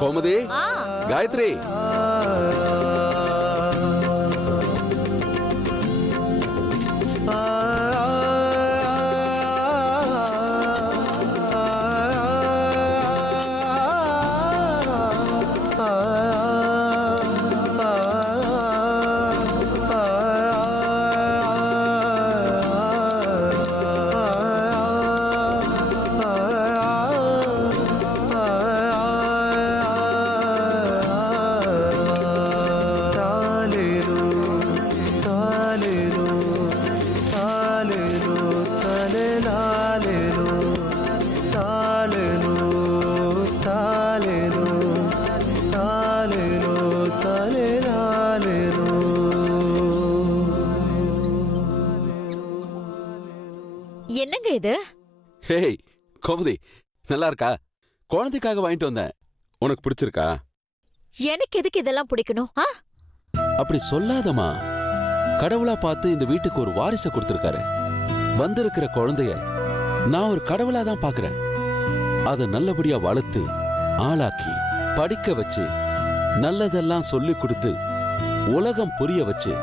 கோமதி, காயத்ரி, என்னங்க இது? ஹேய் கோமதி, நல்லா இருக்கா? குழந்தைக்காக வாங்கிட்டு வந்தேன். உனக்கு பிடிச்சிருக்கா? எனக்கு எதுக்கு இதெல்லாம் பிடிக்கணும்? அப்படி சொல்லாதமா. கடவுளா பார்த்து இந்த வீட்டுக்கு ஒரு வாரிசை கொடுத்திருக்காரு. வந்திருக்கிற குழந்தைய நான் ஒரு கடவுளா தான் பாக்குறேன். அதை நல்லபடியா வளர்த்து ஆளாக்கி படிக்க வச்சு நல்லதெல்லாம் சொல்லி கொடுத்து உலகம் புரிய வச்சு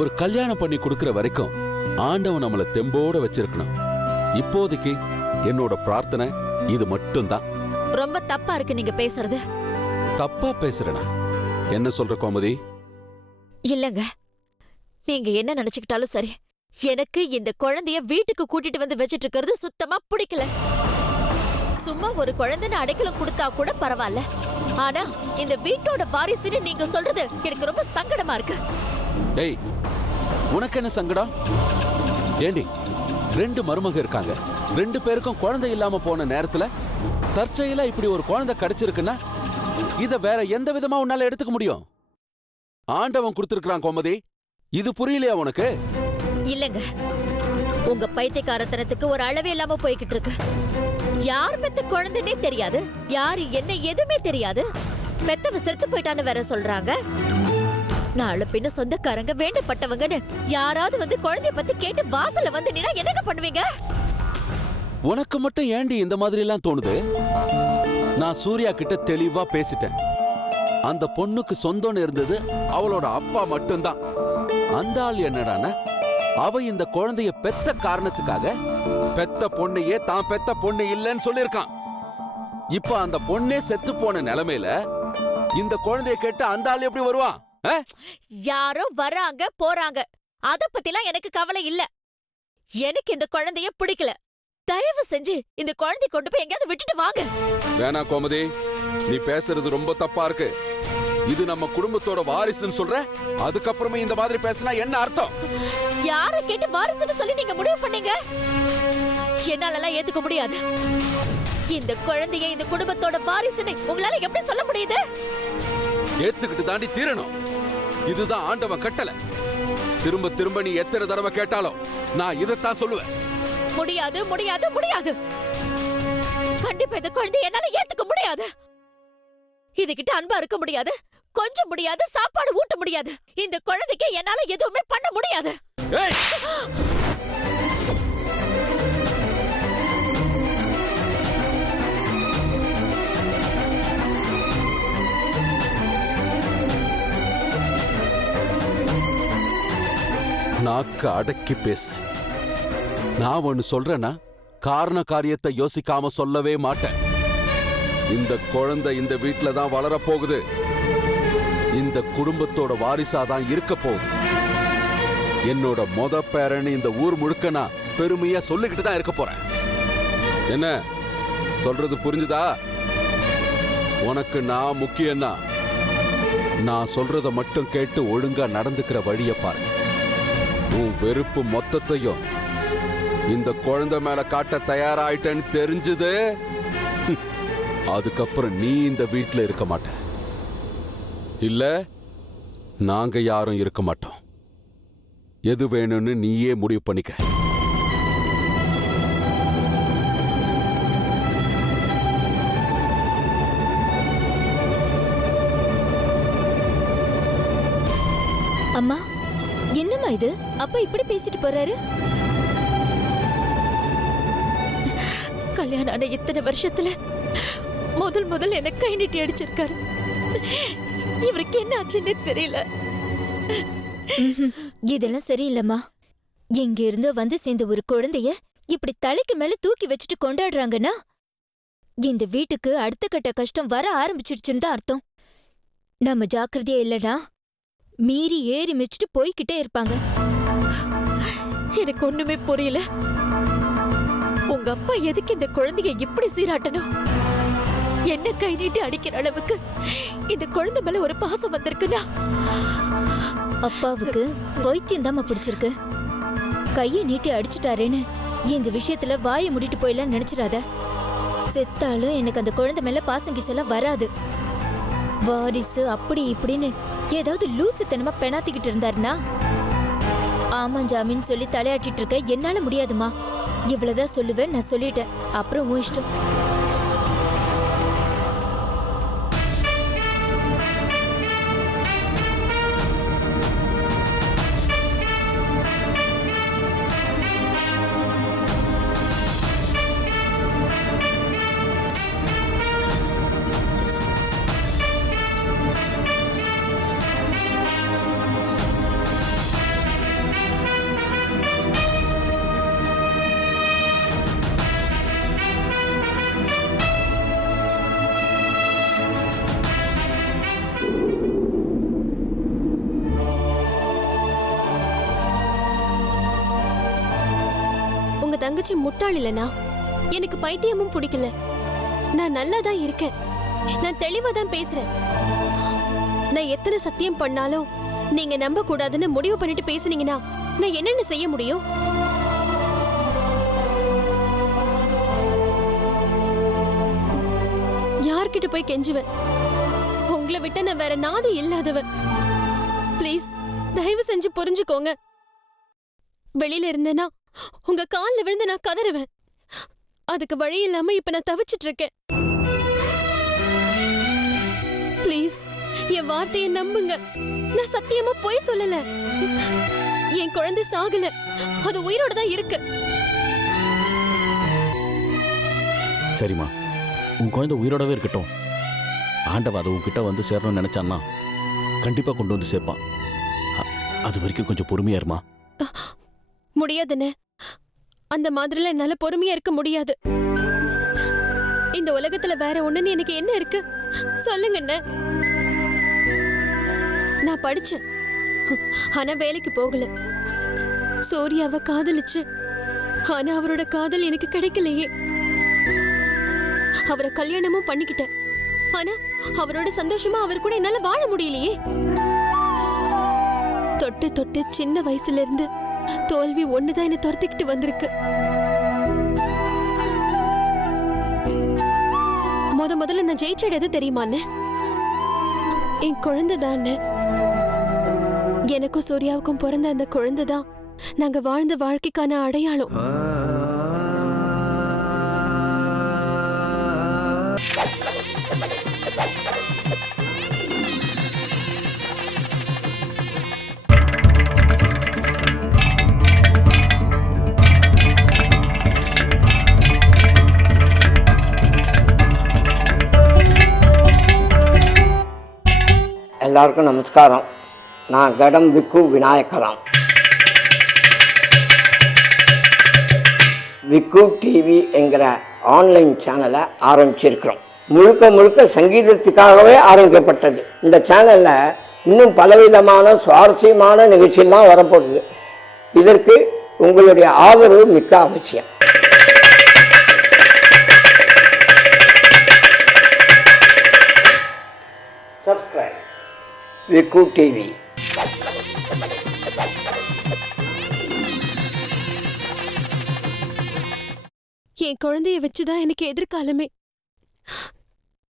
ஒரு கல்யாணம் பண்ணி கொடுக்கிற வரைக்கும் ஆண்டவன் நம்மள தெம்போட வச்சிருக்கணும். இப்போதைக்கு என்னோட பிரார்த்தனை இது மட்டும்தான். ரொம்ப தப்பா இருக்கு நீங்க பேசுறது. தப்பா பேசுறேனா? என்ன சொல்ற கோமதி? இல்லங்க, நீங்க என்ன நினைச்சுக்கிட்டாலும் சரி, எனக்கு இந்த குழந்தைய வீட்டுக்கு கூட்டிட்டு வந்து வச்சிட்டு இருக்கிறது சுத்தமா பிடிக்கல. சும்மா ஒரு குழந்தைன்னு அடைக்கலம் கொடுத்தா கூட பரவாயில்ல, ஆனா இந்த வீட்டோட வாரிசுன்னு நீங்க சொல்றது எனக்கு ரொம்ப சங்கடமா இருக்கு. ஏய், உனக்கு என்ன சங்கடம்? ஏண்டி, 2 மருமக இருக்காங்க. 2 பேருக்கும் குழந்தை இல்லாம போன நேரத்துல தற்செயலா இப்படி ஒரு குழந்தை கிடைச்சிருக்குன்னா இத வேற எந்த விதமா உன்னால எடுத்துக்க முடியும்? ஆண்டவன் கொடுத்திருக்கான் கோமதி. இது புரியலையா உனக்கு? இல்லங்க, உங்க பைத்தியக்காரத்தனத்துக்கு ஒரு அளவே இல்லாம போய்கிட்டு இருக்கு. யார் பெத்த குழந்தைன்னே தெரியாது, யாரு என்ன எதுவுமே தெரியாது. பெத்தவ செத்து போயிட்டான்னு வேற சொல்றாங்க. நாளை பின்ன சொந்தக்காரங்க வேண்டப்பட்டவங்கன்னு யாராவது வந்து குழந்தைய பத்தி கேட்டு வாசல்ல வந்து நின்னா என்னங்க பண்ணுவீங்க? உனக்கு மட்டும் ஏண்டி இந்த மாதிரி எல்லாம் தோணுது? நான் சூர்யா கிட்ட தெளிவா பேசிட்டேன். அந்த பொண்ணுக்கு சொந்தம்னு இருந்தது அவளோட அப்பா மட்டும்தான். அந்த ஆள் என்னடானா, அவ இந்த குழந்தைய பெத்த காரணத்துக்காக பெத்த பொண்ணையே தான் பெத்த பொண்ணு இல்லைன்னு சொல்லிருக்கான். இப்ப அந்த பொண்ணே செத்து போன நிலைமையில இந்த குழந்தைய கேட்டு அந்த ஆள் எப்படி வருவான்? யாரோ வராங்க போறாங்க, அத பத்திலாம் எனக்கு கவலை இல்ல. எனக்கு இந்த குழந்தைய பிடிக்கல. தயவு செஞ்சு இந்த குழந்தை கொண்டு போய் எங்கயாவது விட்டுட்டு வாங்க. வேணா கோமதி, நீ பேசுறது ரொம்ப தப்பா இருக்கு. இது நம்ம குடும்பத்தோட வாரிசுன்னு சொல்ற, அதுக்கப்புறமே இந்த மாதிரி பேசினா என்ன அர்த்தம்? யார கேட்டு வாரிசுன்னு சொல்லி நீங்க முடிவு பண்ணீங்க? என்னாலலாம் ஏத்துக்க முடியாது. இந்த குழந்தைய இந்த குடும்பத்தோட வாரிசுன்னு உங்களால எப்படி சொல்ல முடியுது? ஏத்துக்கிட்டு தாண்டி தீரணும். இதுதான் ஆண்டவன் கட்டளை. திரும்ப திரும்ப நீ எத்தனை தடவை கேட்டாலும் நான் இதைத்தான் சொல்லுவேன். முடியாது முடியாது முடியாது. கண்டிப்பா இந்த குழந்தைய என்னால ஏத்துக்க முடியாது. இதுகிட்ட அன்பா இருக்க முடியாது, கொஞ்சம் முடியாது, சாப்பாடு ஊட்ட முடியாது. இந்த குழந்தைக்கு என்னால எதுவுமே பண்ண முடியாது. நாக்க அடக்கி பேசு. நான் ஒன்னு சொல்றேன்னா காரண காரியத்தை யோசிக்காம சொல்லவே மாட்டேன். இந்த குழந்தை இந்த வீட்டுல தான் வளரப்போகுது. இந்த குடும்பத்தோட வாரிசாதான் இருக்க போகுது. என்னோட மொத பேரன்னு இந்த ஊர் முழுக்க நான் பெருமையா சொல்லிக்கிட்டு தான் இருக்க போறேன். என்ன சொல்றது புரிஞ்சுதா? உனக்கு நான் முக்கியம்னா நான் சொல்றத மட்டும் கேட்டு ஒழுங்கா நடந்துக்கிற வழிய பாரு. உன் வெறுப்பு மொத்தத்தையும் இந்த குழந்தை மேல காட்ட தயாராயிட்டேன்னு தெரிஞ்சது, அதுக்கப்புறம் நீ இந்த வீட்டுல இருக்க மாட்ட. இல்ல, நாங்க யாரும் இருக்க மாட்டோம். எது வேணும்னு நீயே முடிவு பண்ணிக்க. அம்மா, என்னம்மா இது? அப்பா இப்படி பேசிட்டு போறாரு? கல்யாணம் ஆன இத்தனை வருஷத்துல முதல் என்ன கை நீட்டி அடிச்சிருக்காரு. இவருக்கு என்ன ஆச்சுன்னே தெரியல. இதெல்லாம் சரியில்லம்மா. எங்க இருந்து வந்து சேர்ந்த ஒரு குழந்தைய இப்படி தலைக்கு மேல தூக்கி வச்சுட்டு கொண்டாடுறாங்கன்னா இந்த வீட்டுக்கு அடுத்த கட்ட கஷ்டம் வர ஆரம்பிச்சிடுச்சுன்னு தான் அர்த்தம். நம்ம ஜாக்கிரதையா இல்லனா மீறி ஏறி மிச்சிட்டு போய்கிட்டே இருப்பாங்க. எனக்கு ஒண்ணுமே புரியல. உங்க அப்பா எதுக்கு இந்த குழந்தைய இப்படி சீராட்டணும்? என்ன கை நீட்டி அடிக்கிற அளவுக்கு இந்த குழந்தை மேல ஒரு பாசம் வந்திருக்குன்னா அப்பாவுக்கு வைத்தியம் தாம்மா பிடிச்சிருக்கு. கையை நீட்டி அடிச்சுட்டாரேன்னு இந்த விஷயத்துல வாயை முடிட்டு போயிடலாம் நினைச்சிடாத. செத்தாலும் எனக்கு அந்த குழந்தை மேல பாசங்கிசெல்லாம் வராது. வாரிசு அப்படி இப்படின்னு ஏதாவது லூசுத்தனமா பெணாத்திக்கிட்டு இருந்தாருன்னா ஆமா ஜாமின்னு சொல்லி தலையாட்டிட்டு இருக்க என்னால முடியாதுமா. இவ்வளவுதான் சொல்லுவேன், நான் சொல்லிட்டேன். அப்புறம் உன் இஷ்டம். தங்கச்சி முட்டாள் இல்லனா? எனக்கு பைத்தியமும் பிடிக்கல. நான் நல்லா தான் இருக்கேன். நான் தெளிவா தான் பேசுறேன். நான் எத்தனை சத்தியம் பண்ணாலும் நீங்க நம்ப கூடாதுன்னு முடிவு பண்ணிட்டு பேசுனீங்கன்னா நான் என்னென்ன செய்ய முடியும்? யார்கிட்ட போய் கெஞ்சுவேன்? உங்களை விட்ட நான் வேற நாதி இல்லாதவ. ப்ளீஸ் தயவு செஞ்சு புரிஞ்சுக்கோங்க. வெளியில இருந்தேனா உங்க கால்ல விழுந்து நான் கதறுவேன். அதுக்கு வழி இல்லாம இப்ப நான் தவிச்சிட்டு இருக்கேன். ப்ளீஸ் என் வார்த்தையை நம்புங்க. நான் சத்தியமா பொய் சொல்லல. என் குழந்தை சாகல, அது உயிரோட தான் இருக்கு. சரிம்மா, உன் குழந்தை உயிரோடவே இருக்கட்டும். ஆண்டவ அதை உன்கிட்ட வந்து சேரணும்னு நினைச்சான்னா கண்டிப்பா கொண்டு வந்து சேர்ப்பான். அது வரைக்கும் கொஞ்சம் பொறுமையா இருமா. முடியாதுன்னு அந்த மாதிரில என்னால பொறுமையா இருக்க முடியாது. இந்த உலகத்துல வேற ஒண்ணுன்னு எனக்கு என்ன இருக்கு சொல்லுங்கண்ணே. நான் படிச்சேன், ஆனா வேலைக்கு போகல. சூர்யாவை காதலிச்சு, ஆனா அவரோட காதல் எனக்கு கிடைக்கலையே. அவரை கல்யாணமும் பண்ணிக்கிட்டேன், ஆனா அவரோட சந்தோஷமா அவர் கூட என்னால வாழ முடியலையே. தொட்டு தொட்டு சின்ன வயசுல இருந்து தோல்வி ஒண்ணுதான் என்ன துரத்திக்கிட்டு வந்திருக்கு. முதல்ல நான் ஜெயிச்சது எது தெரியுமான்னு? என் குழந்தை தானே. எனக்கும் சூர்யாவுக்கும் பிறந்த அந்த குழந்தை தான் நாங்க வாழ்ந்த வாழ்க்கைக்கான அடையாளம். எல்லாருக்கும் நமஸ்காரம். நான் கடம் விக்கு விநாயகராம். விக்கு டிவி என்கிற ஆன்லைன் சேனலை ஆரம்பிச்சிருக்கிறோம். முழுக்க சங்கீதத்துக்காகவே ஆரம்பிக்கப்பட்டது. இந்த சேனலில் இன்னும் பலவிதமான சுவாரஸ்யமான நிகழ்ச்சியெல்லாம் வரப்போகுது. இதற்கு உங்களுடைய ஆதரவு மிக்க அவசியம். சப்ஸ்கிரைப் விக்கு டிவி. என் குழந்தைய வச்சுதான் எனக்கு எதிர்காலமே.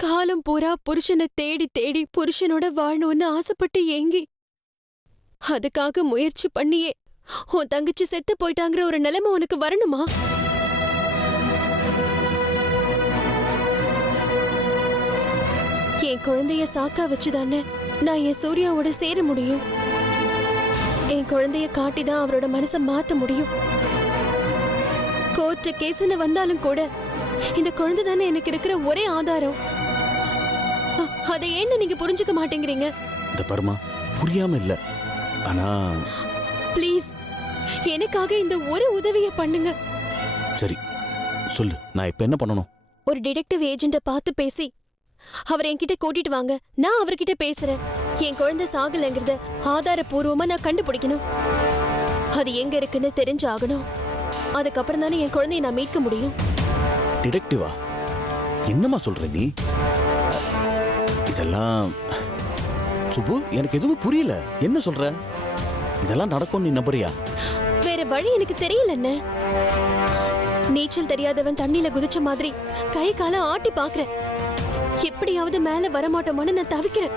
காலம் பூரா புருஷனை தேடி தேடி புருஷனோட வாழணும்னு ஆசைப்பட்டு ஏங்கி அதுக்காக முயற்சி பண்ணியே உன் தங்கச்சி செத்து போயிட்டாங்கிற ஒரு நிலைமை உனக்கு வரணுமா? என் குழந்தைய சாக்கா வச்சுதானே நான் என் சூர்யாவோட சேர முடியும். என் குழந்தைய காட்டிதான் அவரோட மனசை மாத்த முடியும். கோர்ட்டு கேஸ்ன்னு வந்தாலும் கூட இந்த குழந்தை தானே எனக்கு இருக்கிற ஒரே ஆதாரம். அதை ஏன்னு நீங்க புரிஞ்சுக்க மாட்டேங்கிறீங்க? இந்த பர்மா புரியாம இல்ல, ஆனா ப்ளீஸ் எனக்காக இந்த ஒரு உதவியை பண்ணுங்க. சரி சொல்லு, நான் இப்ப என்ன பண்ணணும்? ஒரு டிடெக்டிவ் ஏஜென்ட்ட பார்த்து பேசி அவர் என்கிட்ட கூட்டிட்டு வாங்க. நான் அவர்கிட்ட பேசுறேன். என் குழந்தை சாகலைங்கிறத ஆதாரபூர்வமா நான் கண்டுபிடிக்கணும். அது எங்க இருக்குன்னு தெரிஞ்சாகணும். அதுக்கப்புறம் தானே என் குழந்தைய நான் மீட்க முடியும். டிடெக்டிவா? என்னம்மா சொல்ற நீ? இதெல்லாம் சுபு, எனக்கு எதுவும் புரியல. என்ன சொல்ற? இதெல்லாம் நடக்கும் நீ நம்புறியா? வேற வழி எனக்கு தெரியல. என்ன நீச்சல் தெரியாதவன் தண்ணியில குதிச்ச மாதிரி கை கால ஆட்டி பாக்குறேன். எப்படியாவது மேல வரமாட்டோமான்னு நான் தவிக்கிறேன்.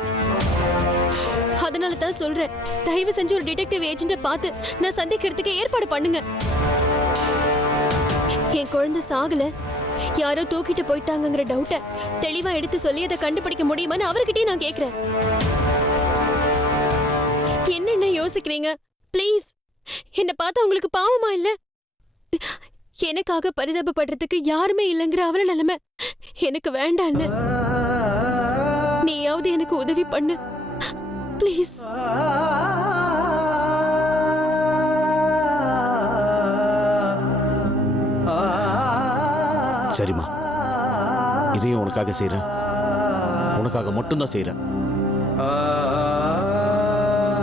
அதனால தான் சொல்றேன், தயவு செஞ்சு ஒரு டிடெக்டிவ் ஏஜென்ட்ட பார்த்து நான் சந்திக்கிறதுக்கு ஏற்பாடு பண்ணுங்க. என் குழந்தை சாகல, யாரோ தூக்கிட்டு போயிட்டாங்கிற டவுட்டை தெளிவா எடுத்து சொல்லி அதை கண்டுபிடிக்க முடியுமான்னு அவர்கிட்டயே நான் கேக்குறேன். என்னென்ன யோசிக்கிறீங்க? ப்ளீஸ், என்ன பார்த்தா உங்களுக்கு பாவமா இல்ல? எனக்காக பரிதாபப்படுறதுக்கு யாருமே இல்லைங்கிற அவள நிலைமை எனக்கு வேண்டான்னு. நீயாவது எனக்கு உதவி பண்ணு ப்ளீஸ். சரிம்மா, இதையும் உனக்காக செய்றேன். உனக்காக மட்டும்தான் செய்றேன்.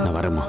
நான் வரேம்மா.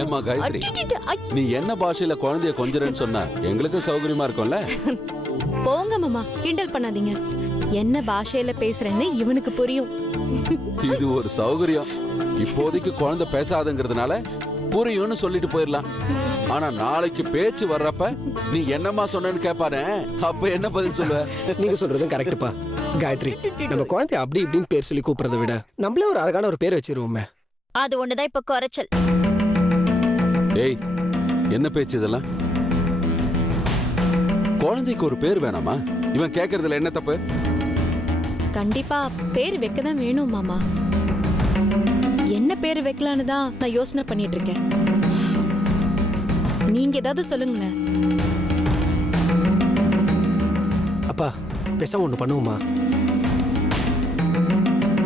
ஏம்மா காயத்ரி, நீ என்ன பாஷையில குழந்தைய கொஞ்சறேன்னு சொன்னா எங்களுக்கு சௌகரியமா இருக்கும்ல? போங்க மாமா, கிண்டல் பண்ணாதீங்க. என்ன பாஷையில பேசுறேன்னு இவனுக்கு புரியும். இது ஒரு சௌகரியம். இப்போதைக்கு குழந்தை பேசாதுங்கிறதுனால புரியும்னு சொல்லிட்டு போயிடலாம். ஆனா நாளைக்கு பேச்சு வர்றப்ப நீ என்னம்மா சொன்னேன்னு கேட்பானே, அப்ப என்ன பதில் சொல்லுவ? நீங்க சொல்றதும் கரெக்டுப்பா. காயத்ரி, நம்ம குழந்தை அப்படி இப்படின்னு பேர் சொல்லி கூப்பிடுறதை விட நம்மளே ஒரு அழகான ஒரு பேர் வச்சிருவோமே. அது ஒண்ணுதான் இப்ப குறைச்சல். ஏய், என்ன பேச்சு இதெல்லாம்? குழந்தைக்கு ஒரு பேர் வேணாமா? இவன் கேக்குறதுல என்ன தப்பு? கண்டிப்பா பேர் வைக்கதான் வேணும் மாமா. என்ன பேர் வைக்கலான்னு தான் நான் யோசனை பண்ணிட்டு இருக்கேன். நீங்க ஏதாவது சொல்லுங்களேன். அப்பா, பேசாம ஒண்ணு பண்ணுவோமா?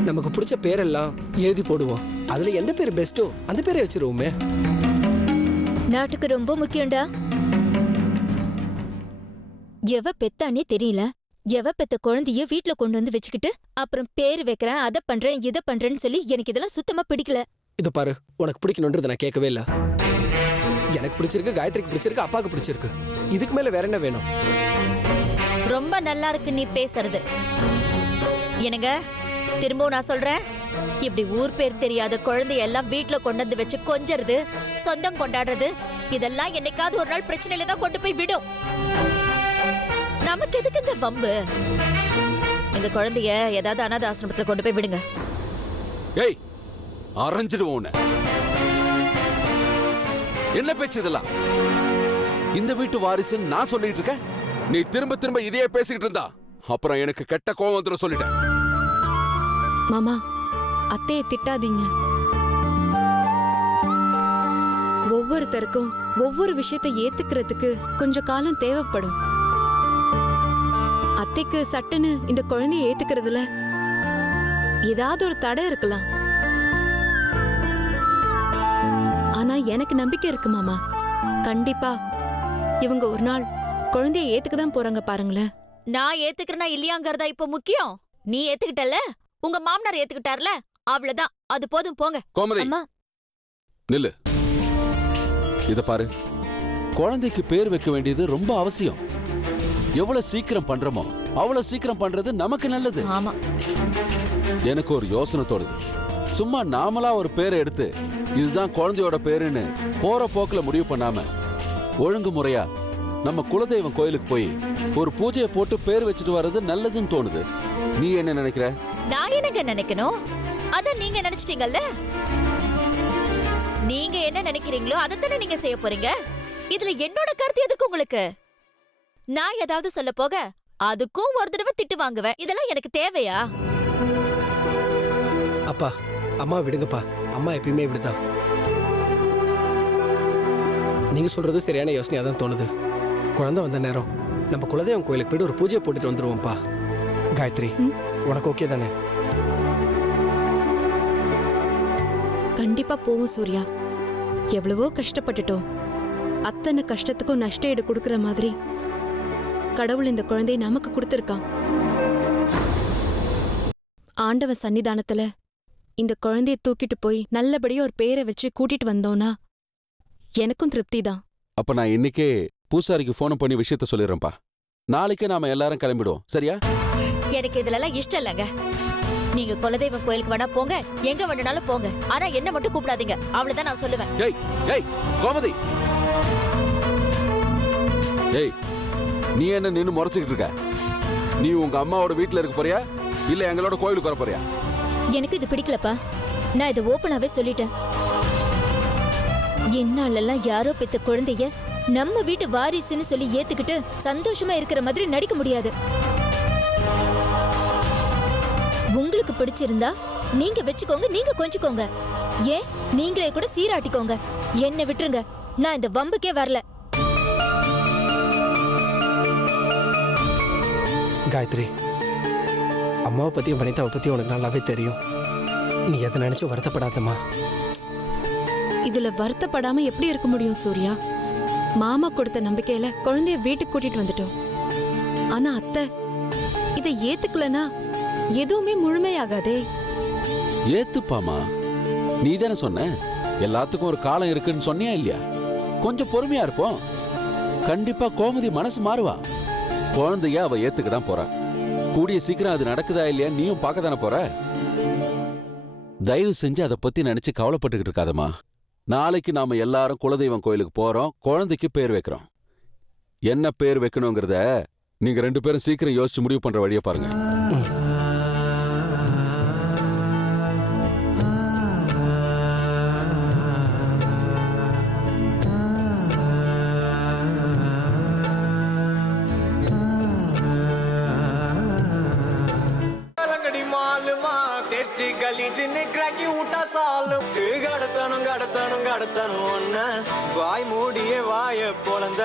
நமக்கு பிடிச்ச பேரெல்லாம் எழுதி போடுவோம். அதுல எந்த பேர் பெஸ்டோ அந்த பேரை வச்சிருவோமே. நாட்டுக்கு ரொம்ப முக்கியம்டா. எவ பெத்தானே தெரியல. எவ பெத்த குழந்தைய வீட்டுல கொண்டு வந்து வச்சுக்கிட்டு அப்புறம் பேர் வைக்கிறேன், அதை பண்றேன், இதை பண்றேன்னு சொல்லி எனக்கு இதெல்லாம் சுத்தமா பிடிக்கல. இது பாரு, உனக்கு பிடிக்கணும்ன்றது நான் கேட்கவே இல்ல. எனக்கு பிடிச்சிருக்கு, காயத்ரிக்கு பிடிச்சிருக்கு, அப்பாவுக்கு பிடிச்சிருக்கு. இதுக்கு மேல வேற என்ன வேணும்? ரொம்ப நல்லா இருக்கு நீ பேசுறது. என்னங்க, திரும்பவும் நான் சொல்றேன், இப்படி ஊர் பேர் தெரியாத குழந்தையெல்லாம் வீட்டுல கொண்டு வந்து வச்சு கொஞ்சறது, சொந்தம் கொண்டாடுறது, இதெல்லாம் என்னைக்காவது ஒரு நாள் பிரச்சனையில தான் கொண்டு போய் விடும். நமக்கு எதுக்கு இந்த வம்பு? இந்த குழந்தைய ஏதாவது அனாதை ஆசிரமத்துல கொண்டு போய் விடுங்க. ஏய், அரைஞ்சிடுவோம் உன்னை. என்ன பேச்சு இதெல்லாம்? இந்த வீட்டு வாரிசுன்னு நான் சொல்லிட்டு இருக்கேன். நீ திரும்ப திரும்ப இதையே பேசிக்கிட்டு இருந்தா அப்புறம் எனக்கு கெட்ட கோவம் வந்துடும் சொல்லிட்டேன். மாமா, அத்தையை திட்டாதீங்க. ஒவ்வொருத்தருக்கும் ஒவ்வொரு விஷயத்தை ஏத்துக்கிறதுக்கு கொஞ்சம் காலம் தேவைப்படும். அத்தைக்கு சட்டுன்னு இந்த குழந்தைய ஏத்துக்கிறதுல ஏதாவது ஒரு தடை இருக்கலாம். ஆனா எனக்கு நம்பிக்கை இருக்கு மாமா. கண்டிப்பா இவங்க ஒரு நாள் குழந்தைய ஏத்துக்கதான் போறாங்க பாருங்களேன். நான் ஏத்துக்கிறனா இல்லையாங்கிறதா இப்ப முக்கியம். நீ ஏத்துக்கிட்டல, உங்க மாமனார் ஏத்துக்கிட்டார்ல, அவ்வளவுதான். அது போதும், போங்க. கோமதி, அம்மா, நில்லு. இத பாரு, குழந்தைக்கு பேர் வைக்க வேண்டியது ரொம்ப அவசியம். எவ்வளவு சீக்கிரம் பண்றோமோ அவ்வளவு சீக்கிரம் பண்றது நமக்கு நல்லது. ஆமா, எனக்கு ஒரு யோசனை தோணுது. சும்மா நாமளா ஒரு பேரை எடுத்து இதுதான் குழந்தையோட பேருன்னு போற போக்குல முடிவு பண்ணாம ஒழுங்கு முறையா நம்ம குலதெய்வம் கோயிலுக்கு போய் ஒரு பூஜையை போட்டு பேர் வச்சுட்டு வர்றது நல்லதுன்னு தோணுது. நீ என்ன நினைக்கிற? நான் என்னங்க நினைக்கணும்? அத நீங்க நினைச்சிட்டீங்கல்ல. நீங்க என்ன நினைக்கிறீங்களோ அதைத்தானே நீங்க செய்ய போறீங்க. இதுல என்னோட கருத்து எதுக்கு உங்களுக்கு? நான் ஏதாவது சொல்ல போக அதுக்கும் ஒரு தடவை திட்டு வாங்குவேன். இதெல்லாம் எனக்கு தேவையா? அப்பா அம்மா விடுங்கப்பா, அம்மா எப்பயுமே இப்படிதான். நீங்க சொல்றது சரியான யோசனையா தான் தோணுது. குழந்தை வந்த நேரம் நம்ம குலதெய்வம் கோயிலுக்கு போயிட்டு ஒரு பூஜையை போட்டுட்டு வந்துருவோம்ப்பா. காயத்ரி, உனக்கு ஓகே தானே? கண்டிப்பா போவோம் சூர்யா. எவ்வளவோ கஷ்டப்பட்டுட்டோம். அத்தனை கஷ்டத்துக்கும் நஷ்ட ஈடு கொடுக்கற மாதிரி கடவுள் இந்த குழந்தையை நமக்கு கொடுத்திருக்கான். ஆண்டவ சன்னிதானத்துல இந்த குழந்தைய தூக்கிட்டு போய் நல்லபடியா ஒரு பேரை வச்சு கூட்டிட்டு வந்தோம்னா எனக்கும் திருப்தி தான். அப்ப நான் இன்னைக்கே பூசாரிக்கு போன் பண்ணி விஷயத்த சொல்லிடுறேன்ப்பா. நாளைக்கே நாம எல்லாரும் கிளம்பிடுவோம், சரியா? எனக்கு இதுல இஷ்டம் இல்லைங்க. நீங்க குலதெய்வம் கோயிலுக்கு வேணா போங்க, எங்க வேணும்னாலும் போங்க. ஆனா என்ன மட்டும் கூப்பிடாதீங்க, அவ்வளவுதான் நான் சொல்லுவேன். ஏய் ஏய் கோமதி, ஏய் நீ என்ன நின்னு முறைச்சிக்கிட்டு இருக்க? நீ உங்க அம்மாவோட வீட்டுல இருக்க போறியா இல்ல எங்களோட கோயிலுக்கு வர போறியா? எனக்கு இது பிடிக்கலப்பா. நான் இதை ஓப்பனாவே சொல்லிட்டேன். என்னாலெல்லாம் யாரோ பெத்த குழந்தைய நம்ம வீட்டு வாரிசுன்னு சொல்லி ஏத்துக்கிட்டு சந்தோஷமா இருக்கிற மாதிரி நடிக்க முடியாது. உங்களுக்கு பிடிச்சிருந்தா நீங்க வச்சுக்கோங்க, நீங்க கொஞ்சிக்கோங்க. ஏன் நீங்களே கூட சீராட்டிக்கோங்க. என்ன விட்டுருங்க, நான் இந்த வம்புக்கே வரல. காயத்ரி, அம்மாவை பத்தியும் வனிதாவை பத்தியும் உனக்கு நல்லாவே தெரியும். நீ எதை நினைச்சும் வருத்தப்படாதம்மா. இதுல வருத்தப்படாம எப்படி இருக்க முடியும் சூர்யா? மாமா கொடுத்த நம்பிக்கையில குழந்தைய வீட்டுக்கு கூட்டிட்டு வந்துட்டோம். ஆனா அத்தை இதை ஏத்துக்கலனா எதுவுமே முழுமையாகாதே. ஏத்துப்பாமா, நீ தானே சொன்ன எல்லாத்துக்கும் ஒரு காலம் இருக்குன்னு சொன்னியா இல்லையா? கொஞ்சம் பொறுமையா இருப்போம். கண்டிப்பா கோமதி மனசு மாறுவா. குழந்தைய அவ ஏத்துக்க தான் போறா. கூடிய சீக்கிரம் அது நடக்குதா இல்லையா நீயும் பார்க்க தானே போற. தயவு செஞ்சு அதை பத்தி நினைச்சு கவலைப்பட்டுக்கிட்டு இருக்காதம்மா. நாளைக்கு நாம எல்லாரும் குலதெய்வம் கோயிலுக்கு போறோம், குழந்தைக்கு பேர் வைக்கிறோம். என்ன பேர் வைக்கணுங்கிறத நீங்க 2 பேரும் சீக்கிரம் யோசிச்சு முடிவு பண்ற வழியை பாருங்க. வாய் மூடிய வாய பொழந்த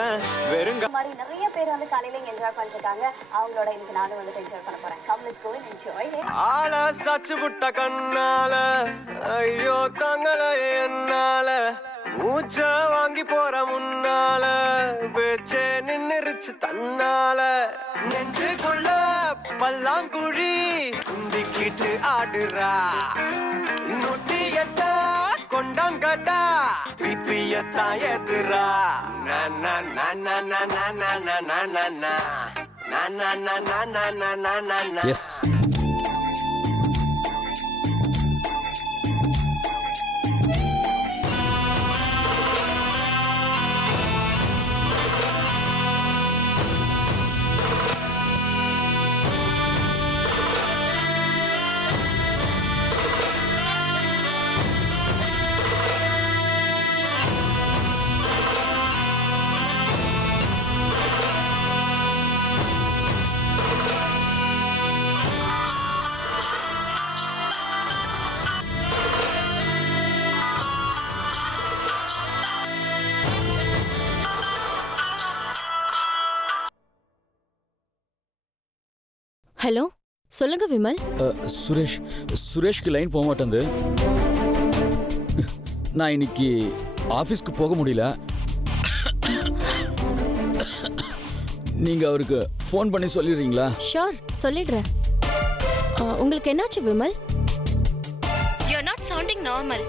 வெறுங்க மாதிரி நிறைய பேர் வந்து காலையில என்ஜாய் பண்ணிருக்காங்க. அவங்களோட இன்னைக்கு நானும் வந்து என்ஜாய் பண்ண போறேன். Come let's go and enjoy. ஆள சச்சு புட்ட கண்ணால ஐயோ தங்கள என்னால மூச்ச வாங்கி போற முன்னால பேச்சே நின்னுருச்சு தன்னால நெஞ்சுக்குள்ள பல்லாங்குழி குந்திக்கிட்டு ஆடுறா 108 கொண்டாங்கட்டா பிப்பியத்தான் எதுரா எஸ் ஹலோ, சொல்லுங்க விமல். சுரேஷ்க்கு லைன் போக மாட்டேங்குது. நான் இன்னைக்கு ஆஃபீஸ்க்கு போக முடியல. நீங்க அவருக்கு ஃபோன் பண்ணி சொல்லிடுறீங்களா? ஷூர், சொல்லிடுறேன். உங்களுக்கு என்னாச்சு Vimal? You are not sounding normal.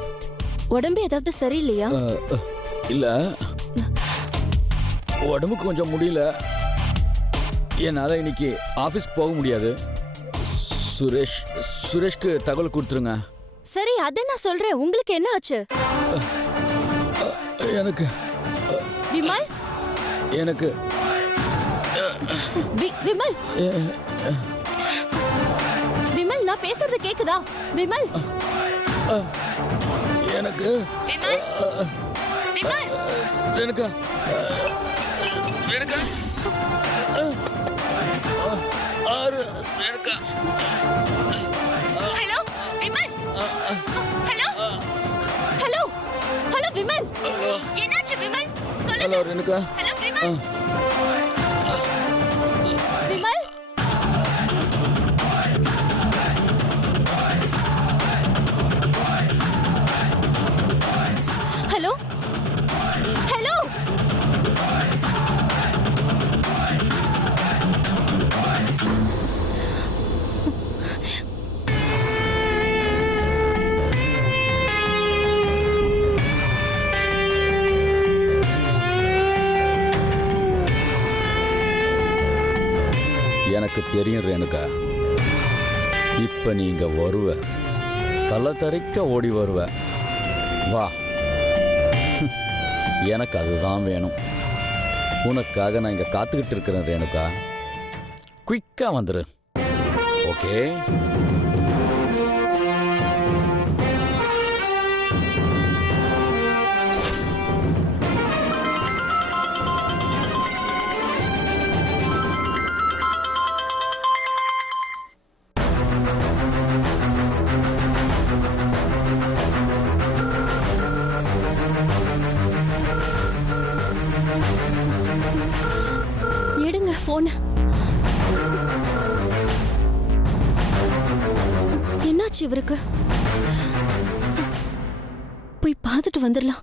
உடம்பு ஏதாவது சரியில்லையா? இல்ல, உடம்புக்கு கொஞ்சம் முடியல. என்னால் இன்னைக்கு ஆஃபீஸ்க்கு போக முடியாது. சுரேஷ்க்கு தகவல் கொடுத்துருங்க. சரி, அதை நான் சொல்றேன். உங்களுக்கு என்ன ஆச்சு? எனக்கு விமல், எனக்கு விமல் விமல் நான் பேசுறது கேக்குதா விமல் எனக்கு Vimal Vimal Renuka Renuka Renuka hello Vimal hello hello hello Vimal என்னாச்சு Vimal hello Renuka hello Vimal Vimal hello hello எனக்கு தெரியும் ரேணுகா, இப்ப நீங்க வருவ, தலை தெறிக்க ஓடி வருவ. வா, எனக்கு அதுதான் வேணும். உனக்காக நான் இங்க காத்துக்கிட்டு இருக்கிறேன் ரேணுகா. குயிக்கா வந்துரு. ஓகே? எடுங்க போன். என்னாச்சு இவருக்கு? போய் பார்த்துட்டு வந்துடலாம்.